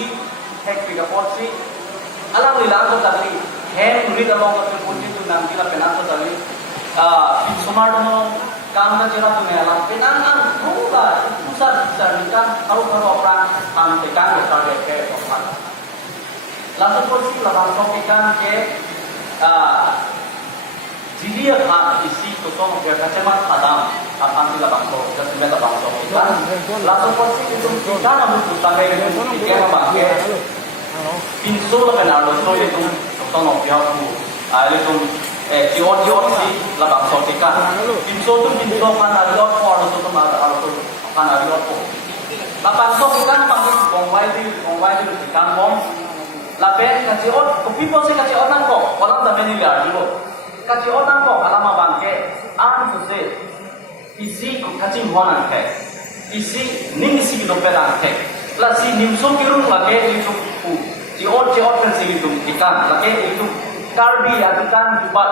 easy hack pick up si alang lilang to tali hand read along with the punji to nam kila penan to tali sumar no काम ना जरा तो मैं लाभ पेनां ang होगा pusat besar nikah kalau orang ikan besar ke orang lalu posisi labang sok ikan ke jadi isi tu song ke kacamata padam akan si labang sok jadi मैं labang sok ikan lalu posisi itu ikan ambil pusat ke ikan apa ke pinso lah kan ada so itu song nak biar tu itu jiwat si labang sok ikan pinso tu pinso kan ada lot for tu kan ada lot for labang sok ikan panggil gongwai di ikan bom lapen kaciot kopi pose kaciot nangko orang tak meni liar dulu kaciot nangko alama bangke an tu se isi kacing honan ke isi ning isi gitu pedang ke lasi nimso kirung lage itu jiot kan sih itu ikan lage itu karbi ikan juga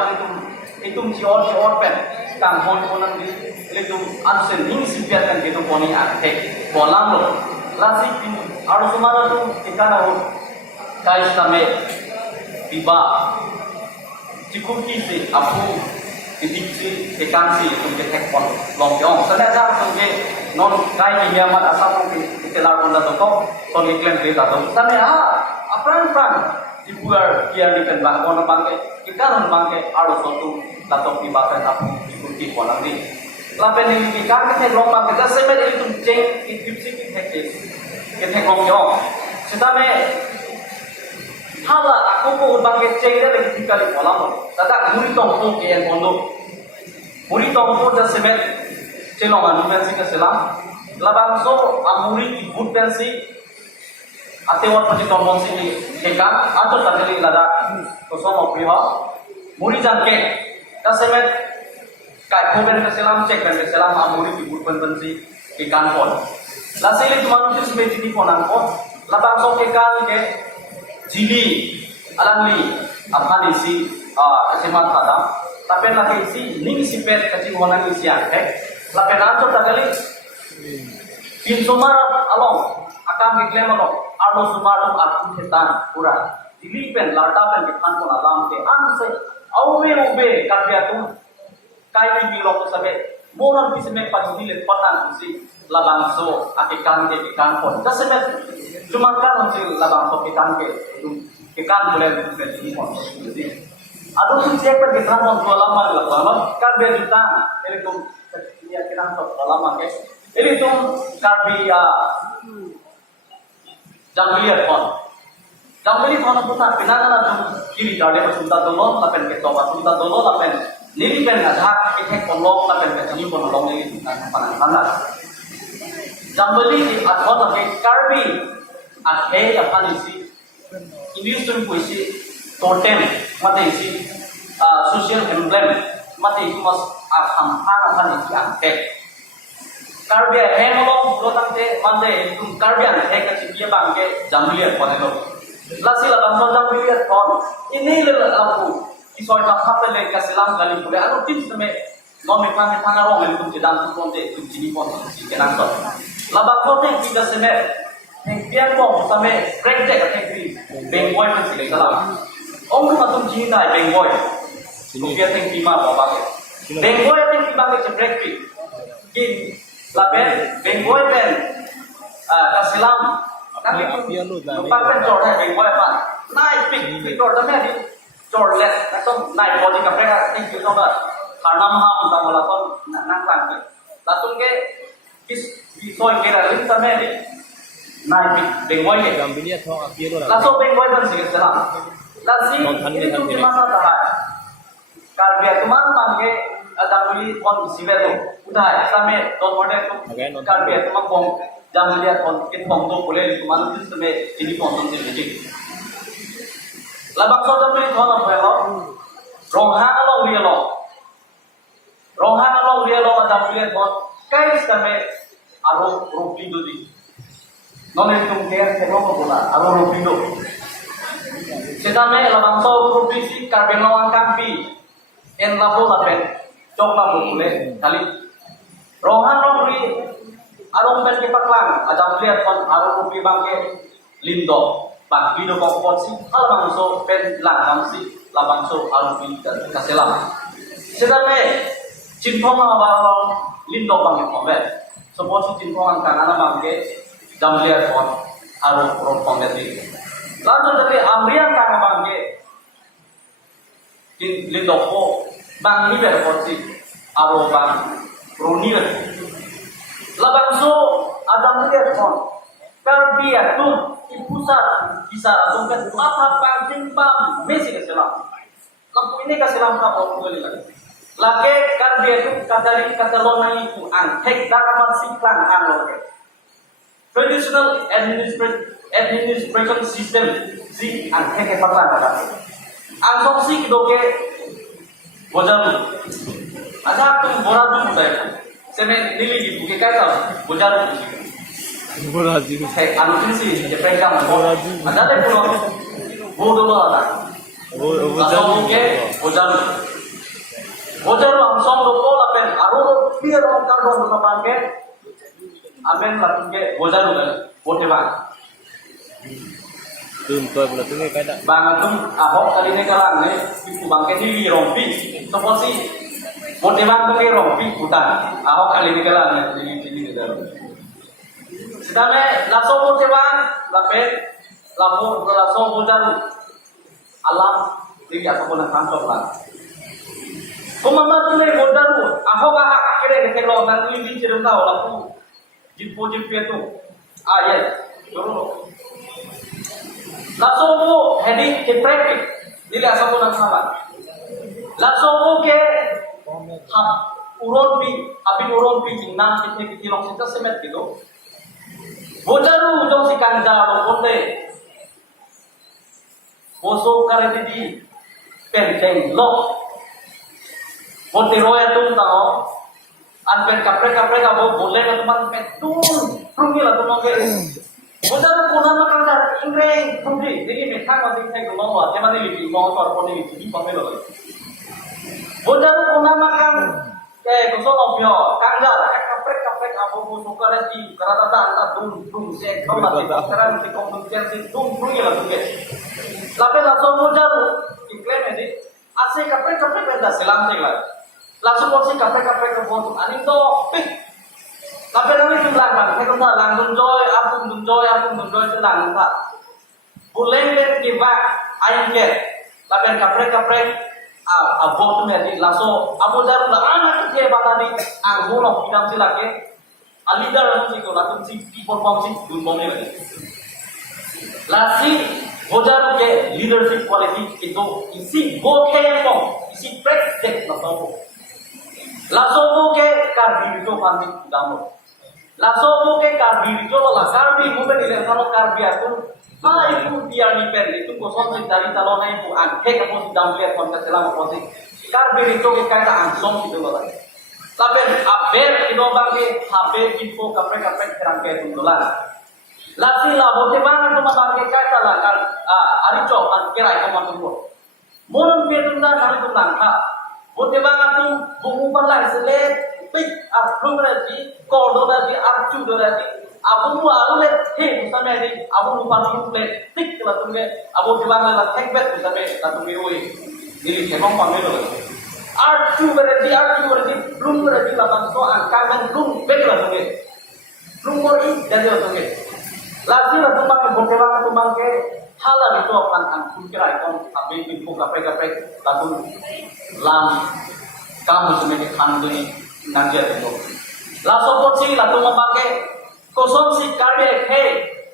itu jiot pen kang honan itu ansen ning isi biarkan gitu poni ake bolam lo lasi harus mana tu ikan aku kais kami tiba cukup kisi aku ditiksi dekansi untuk tekpon lompiong sebenarnya untuk non kai ini amat asal untuk itelar pun dah toko soal iklan kita tu sebenarnya apran dibuat kian dikan bangkon bangke kita non bangke harus satu datuk tiba kan aku cukup tipon nanti lapen ini kita kita lomba kita sebenarnya itu ceng ditiksi kita lompiong sebenarnya hala aku pun bangkit cengda lagi tiga di kolam. Tata muri tongpo ke yang pondok. Muri tongpo dah sebet celongan pensi ke selam. Labang so amuri ibut pensi. Atewat pensi tongpo si hekang. Atau tadi lada kosong opriha. Muri jangke. Dah sebet kai komen ke selam cek ke selam amuri ibut pensi hekang pon. Lasili tu manusia sebet jadi ponan pon. Labang so hekang ke jili alangli apa isi kacamata padam tapi lagi isi ning isi pet kacing warna isi angke tapi nanti takali pin sumar along akan diklaim along arlo sumar tu aku hitan pura jili pen larda pen kitan pun alam ke anse ube karya tu kai di lok sabe moran bisa mepat jili patan isi labang so akikan ke ikan pun kasih cuma kan untuk labang so ikan ke ikan boleh jadi pun aduh sih siapa kita mau jual lama lah kan biar juta ini tuh dia kita mau jual lama ke ini tuh karbia jambeliat pun aku tak pernah ada kiri jadi bersunta dulu lapen kita bersunta dulu lapen nili pen ada kita kolong lapen kita ni pun kolong ini panas jambeli atau lagi karbi ada apa isi English tu puisi totem mata isi social emblem mata isi mas hampan apa isi angke karbi hemolong lotang te mande itu karbi angke kecil dia bangke jambeli apa itu lasi lah bangsa jambeli apa ini lelah aku isoi tak apa lagi kasilam kali boleh aku tips me nomi kami tangarong itu jadi ponte itu jadi ponte si kenang tu labang ponte kita semer biar kau sampai kerja kerja di bengboy masih salah. Orang macam Cina bengboy. Biar tinggi lima bapak. Bengboy tinggi banget ceprek pi. Kin, lapen bengboy pen kasilam. Tapi lupa pen jordan bengboy apa? Naik pi jordan ni jordan. Macam naik body kaprek tinggi tu kan. Karena mahal untuk melakukan nangkang. Lalu ke kis bisoi kira lima ni. Naik bengboy ke Gambia thong appear lah. langsung bengboy pun sikit salam. Lasi ini tu cuma satu. Karbiya tuman mangke adamuli pon siwe tu. Udah sampai don model tu. Karbiya tuman pon jangan lihat pon kit pon tu boleh tuman tu sampai ini pon tu sini. Labak so tu ni thon apa lo? Ronghang along dia lo adamuli pon. Kais sampai aro rupi tu di. Non itu mungkin sebelum pula, aro rupi tu. Sedangkan labang so rupi si karbiya lawang kampi. En lapo lapen chok lapo boleh kali rohan ri arong ben ke paklang ada lihat kon arong rupi bangke lindo bang lindo kok potsi hal bangso pen lang bangsi la bangso alu bin kaselam sedame cinpong abang lindo bang kombe so potsi cinpong kan ana bangke jamliar kon alu ron kombe di lalu dari amrian kan bangke lindo ko bang liber potsi alu bang roni la bangso adam liber kon karbiya tuh pusat bisa tungkat mata pangking bam mesi keselam lampu ini keselam kapal kembali lagi lagi karbiya tuh kata lona itu antek dakamar siklan angloke traditional administration system si antek pernah ada angkong si doke bojaru ada tuh boradu saya semen nili buke kata bojaru Boraji. anu sih je pegang ada deh pulau bodoh ada langsung ke bojaru langsung do pola pen aru dia dong karbon do bangke amen langsung ke bojaru kan bote bang Tuh pula tuh kada. bang tum ahok kali ne kalang ne ibu bangke di rompi seposi bote bang ke rompi hutan ahok kali ne kalang ne di dalam sedame laso bote bang lapet laso bojaru alam tiga sekolah kantor lah. Kumama tu le bojaru, aku kah kira kira orang tu ini cerita orang tu jipo tu, ayat, juru. Laso bo heading ke traffic, dilihat sekolah sahabat. Laso bo ke ham abin uron pi jinam kita kilong kita semet gitu. Bojaru jong si kanja bonde. Boso kare di penteng lok. Bonte roya tum tao. Anpen kapre kabo boleh na teman petun. Prungi la tum ke. Bojaru kuna makan dar ingre prungi. Jadi mekang ma diktai ko lawa. Tema ni libi mo tor poni di pamelo. Bojaru kuna makan kusok opyo kanggar kapre abo boso kare di karata anta dum se kama di karan di kompetisi dum prungi la tum ke. Lape langsung bojaru iklan ini ase kapre benda selam segala langsung porsi kapre ke bontuk aning to pik lape nami jumlah kan saya kata langsung joy apung joy itu langsung tak boleh ber kiba aing ke lape kapre abot tu menjadi langsung bojaru lah anak ke batani anggulo bidang silake alidar langsung itu langsung si perform si dumbong lagi lasi bojaru ke leadership quality itu isi bokeng isi project nato laso ke karbi itu pamit damu laso ke karbi itu lah karbi mungkin ile kalau karbi itu itu biar nipen itu kosong dari talona itu angke kamu sedang lihat kontes selama posisi karbi itu kita ansong itu loh tapi aber itu bagi HP info kapre kerangkai tuntulan lasi lah bote bang itu mabangke kata lah kan ari cok an kira itu mantu mon betunda hari tu langka bote bang itu bungupan lah sele pik apung rati kodo rati arcu rati abu mu alu le he musame di abu mu panu le tik la tunge abu bang la tekbet musame la tunge oi ini kemong pamelo arcu rati belum rati la bangso angkangan belum bek la tunge belum mori jadi la tunge lagi lah tumbang bokebang tumbang ke halal itu akan angkut kira ikon tapi info kapre lalu lam kamu sebagai kandungi nanti itu langsung porsi lalu memakai kosong si karya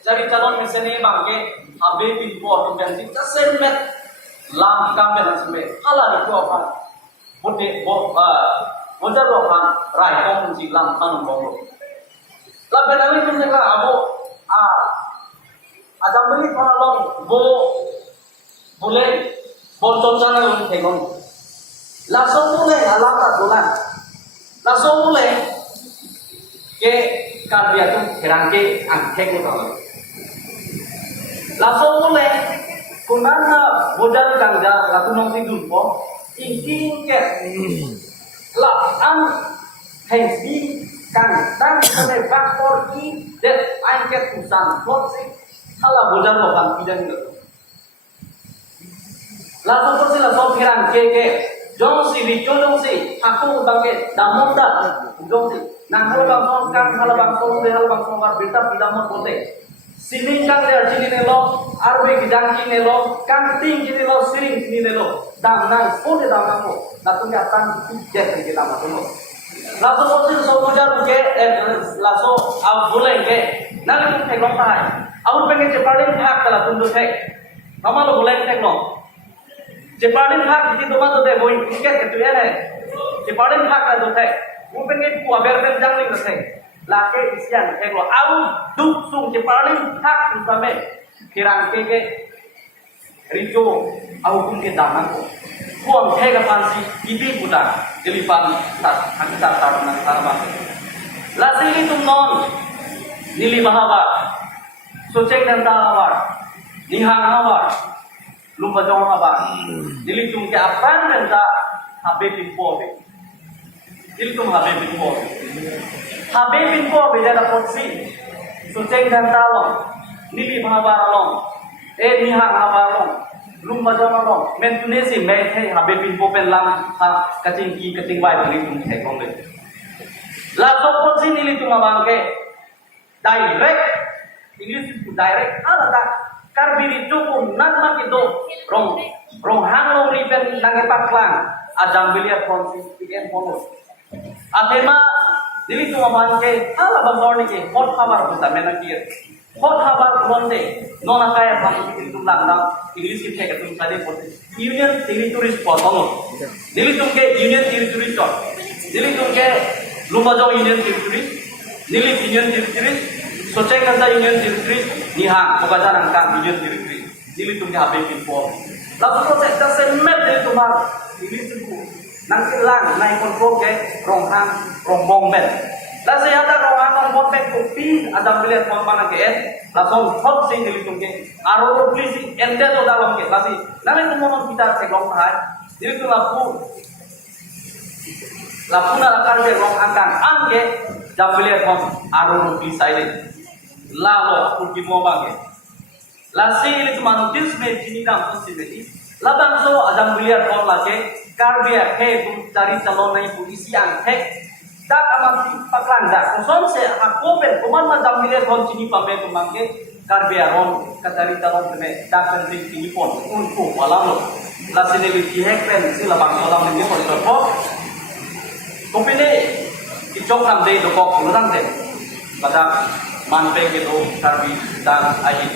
jadi calon mesin bangke habis info organisasi kesemet lam kamu langsung halal itu akan bojar akan raihong si lam kanun bonglo lalu nanti itu mereka abu ada beli kalau boleh bocor sana yang tengok langsung boleh alam tak bulan langsung boleh ke karya tu kerangke angke ko tahu langsung boleh kunana bodal kangja laku nong tidur po ingking ke lah hengsi kan sampai faktor i that angke tusan plotsi salah bojan lo kan pidang itu. Lalu pun sila so pirang ke jong si rico jong si aku bangke damon da jong si nang hal bang so kan hal bang so de hal bang so mar beta pidamon bote sining kang der chini nelo arbe gidang chini nelo kang ting chini nelo siring chini nelo dang nang pode dang nang ko latung ya tang jet ke nama tulo lalu pun sila so bojan ke lalu au boleh ke nang itu tek long tai au pengen ceparin hak kala tundu tek mama lo boleh tek long Jeparin hak di rumah tu deh, boy tiket itu ya deh. Jeparin hak kan tu deh. Mungkin itu abar jangling tu deh. Laki isian, kalau aku duk sung jeparin hak tu sampai kirang ke rico, aku pun ke dalam aku. Kuang ke pansi, ibi budak, dilipan tak, aku tak tahu nak apa. Lasi itu non, nili mahabar, soceng dan tawar, nihang awar. Lumba jong haba dili tum ke apan dan ta habe bin pobe dili tum habe bin pobe jada potsi suceng dan talong nili haba long nihang haba long lumba jong long men tunesi me the habe bin pobe lam ha kacing wai dili tum the kong le la to potsi nili tum abang ke direct English to direct ala ta karbiri cukup nama itu rong hanglong riben nange paklang ajam biliar konsi ikan bonus atema dili tu amanke ala bangor ni ke hot khabar buta menakir hot khabar konde nona kaya bang itu langdang English ki thek tum sade pote union territories potong dili tum ke union territories dili tum ke lumbajo union territories dili union territories Soceng kata union territory nihang bukan angka union territory dili tum habe bin po lalu proses semet dari tumar ini semua nang silang naik kontrol ke rong bong men la se ada rong bong men kopi ada melihat mana ke langsung hot sing dili tum ke aro polisi ente to dalam ke lasi nang itu monon kita segong thai dili tum lapu na lakar ke rong angkan angke jam melihat aro polisi ini lalu aku mau bagi. Lasi ini cuma notis me sini dam tu sini. Labang so ada melihat orang lagi karbia he cari calon naik polisi yang he tak amat paklan dak. Kosong se aku pen kuman macam melihat orang sini pamai kemangke karbia orang kacari calon kene dak sendiri sini pun untuk malam lo. Lasi ini dihek pen si labang so lam ini pun terpok. Kopine icok ramde dokok kurang deh. Pada manpe gitu karbi dan aji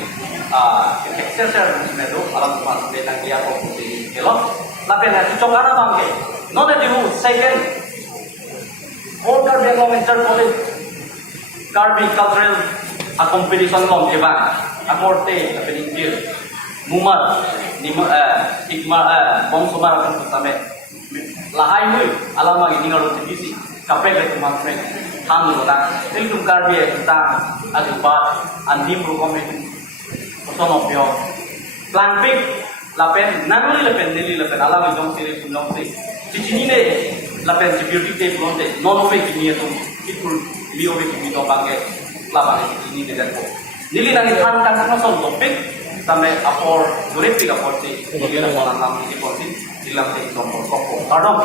exercise itu alam tuan betang dia kok di kilo tapi nanti coba apa bangke nona dihu second all karbi long inter college karbi cultural competition long kebang akorte tapi nikir mumat ikma bong sumar akan sampai lahai mui alam lagi tinggal di sini kape ke teman ham lola itu karbi kita adupa andi program itu sonopio planpik lapen nangli lapen nili lapen alam jong siri punong si cicini ne lapen security te blonde non ove kini itu itu liove kini to bangke laban ini dengan ko nili nang kan son topik sampai apor durepik apor si nili na orang ham si porsi dilang si sompor koko pardon